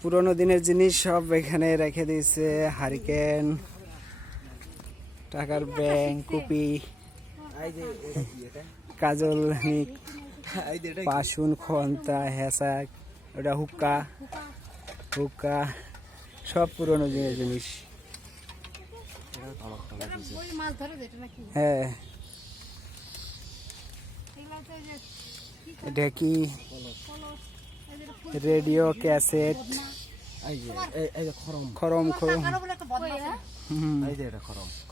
পুরোনো দিনের জিনিস সব এখানে রেখে দিয়েছে। হারিকেন, টাকার ব্যাংক, কুপি, কাজল, পাশুন, খন্তা, হেসাক, ওটা হুক্কা হুক্কা, সব পুরোনো দিনের জিনিস। হ্যাঁ, ঢেকি, রেডিও, ক্যাসেট, খরম খরম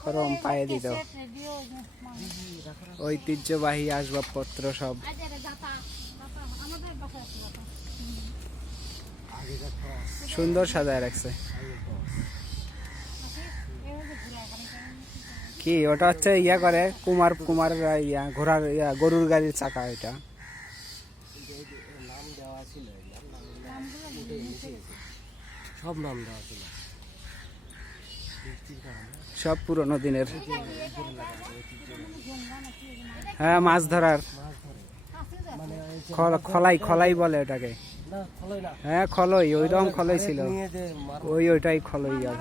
খরম পায়ে দিত। ঐতিহ্যবাহী আসবাবপত্র সব। সুন্দর সাজায় রাখছে। কি ওটা হচ্ছে ইয়া করে কুমার কুমার ইয়া ঘোড়ার ইয়া গরুর গাড়ির চাকা। এটা সব নাম দেওয়া ছিল, সব পুরোনো দিনের। হ্যাঁ, মাছ ধরার খলাই খলাই বলে ওটাকে। হ্যাঁ, খলই, ওইরকম খলই ছিল। ওইটাই খলই। আর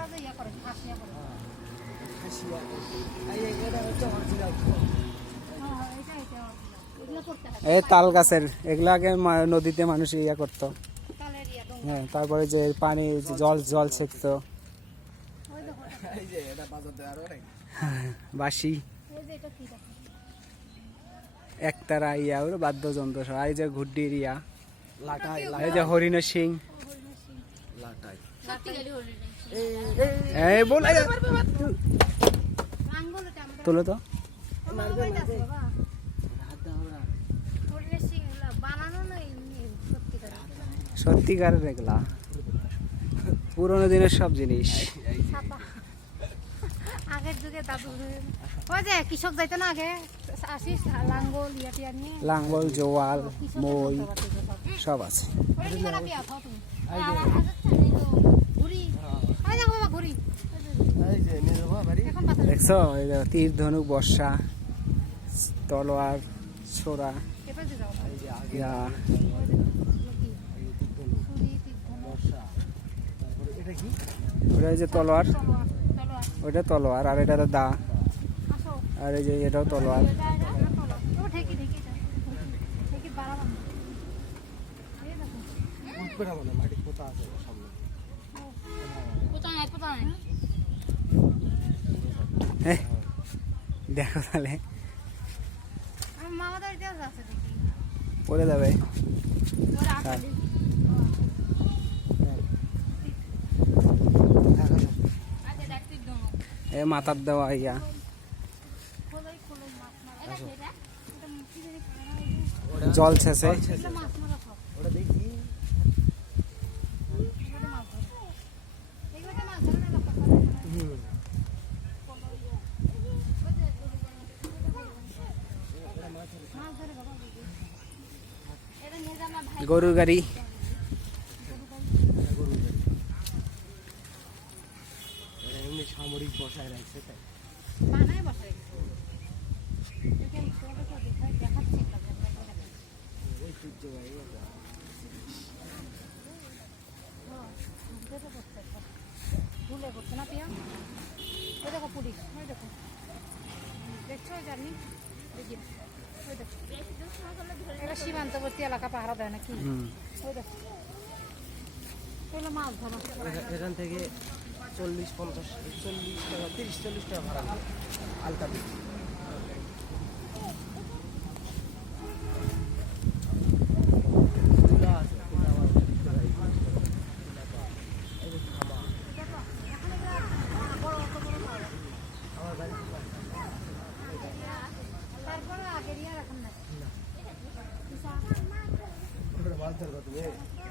এই তাল গাছের এগুলা আগে নদীতে মানুষ ইয়া করতো। হ্যাঁ, তারপরে যে পানি জল জল ছেঁকতো। বাঁশি, একতারা ইয়া ওর বাদ্যযন্ত্র সব। এই যে ঘুড্ডির ইয়া, এই যে হরিণের সিং। এই বল তোলো তো। সত্যিকারের এগুলা পুরোনো দিনের সব জিনিস। আগের যুগে দাদু ওই যে কৃষক যাইতো না আগে, আসিস লাঙ্গল ইয়া নিয়ে, লাঙ্গল, জোয়াল, মই সব আছে। দেখছো তীর, ধনুক, বর্ষা, তলোয়ার, ছোরা, ওটা যে তলোয়ার, ওটা তলোয়ার। আর এটা তো দা। আর এই যে এটাও তলোয়ার। দেখো তাহলে পড়ে যাবে। এ মাথার দেওয়া ইয়া। জল ছেঁচে গরুর গাড়ি। সামরিক বসায় রাখছে, সীমান্তবর্তী এলাকা পাহারা দেয় নাকি? মাছ ধরা এখান থেকে 40-50, 40 টাকা, 30-40 টাকা ভাড়া নেবে আলতা দিয়ে।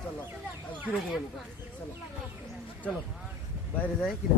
চলো কিনে দেবো, চলো চলো বাইরে যাই কিনে।